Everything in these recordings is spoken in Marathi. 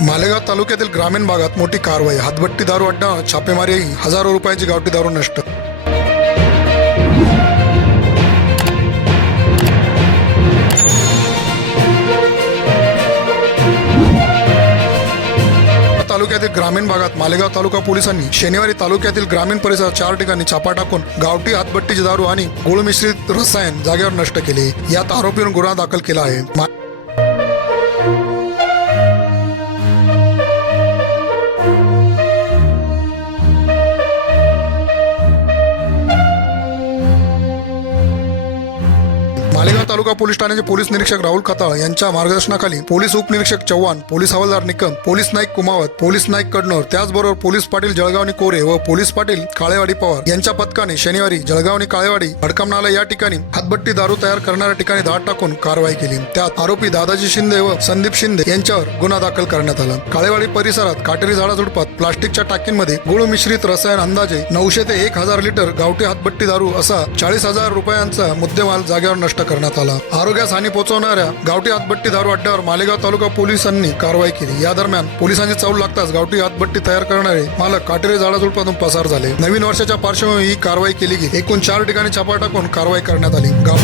मालेगाव तालुक्यातील ग्रामीण भागात मोठी कारवाई हातभट्टी दारू अड्डा छापेमारी हजारो रुपयाची गावठी दारू नष्ट. तालुक्यातील ग्रामीण भागात मालेगाव तालुका पोलिसांनी शनिवारी तालुक्यातील ग्रामीण परिसरात चार ठिकाणी छापा टाकून गावठी हातभट्टीची दारू आणि गुळ मिश्रित रसायन जागेवर नष्ट केले. यात आरोपीवर गुन्हा दाखल केला आहे. मालेगाव तालुका पोलीस ठाण्याचे पोलीस निरीक्षक राहुल खताळ यांच्या मार्गदर्शनाखाली पोलीस उपनिरीक्षक चव्हाण पोलीस हवालदार निकम पोलीस नाईक कुमावत पोलीस नाईक कडनोर त्याचबरोबर पोलीस पाटील जळगावनी कोरे व पोलीस पाटील काळेवाडी पवार यांच्या पथकाने शनिवारी जळगावनी काळेवाडी भडकमनाला या ठिकाणी हातभट्टी दारू तयार करणाऱ्या ठिकाणी धाड टाकून कारवाई केली. त्यात आरोपी दादाजी शिंदे व संदीप शिंदे यांच्यावर गुन्हा दाखल करण्यात आला. काळेवाडी परिसरात काटेरी झाडाझुडपात प्लास्टिकच्या टाकींमध्ये गुळ मिश्रित रसायन अंदाजे नऊशे ते एक हजार लिटर गावठी हातभट्टी दारू असा चाळीस हजार रुपयांचा मुद्देमाल जागेवर नष्ट करण्यात आला. आरोग्यास हानी पोहोचवणाऱ्या गावठी हातबट्टी दारू अड्ड्यावर मालेगाव तालुका पोलिसांनी कारवाई केली. या दरम्यान पोलिसांची चौल लागताच गावठी हातबट्टी तयार करणारे मालक काटेरी झाडाझुडपातून पसार झाले. नवीन वर्षाच्या पार्श्वभूमी ही कारवाई केली गेली. एकूण चार ठिकाणी छापा टाकून कारवाई करण्यात आली. गाव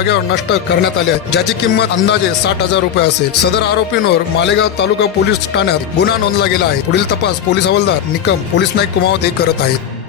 जागेवर नष्ट करण्यात आले आहे ज्याची किंमत अंदाजे साठ हजार रुपये असेल. सदर आरोपींवर मालेगाव तालुका पोलीस ठाण्यात गुन्हा नोंदला गेला आहे. पुढील तपास पोलीस हवालदार निकम पोलीस नाईक कुमावत हे करत आहेत.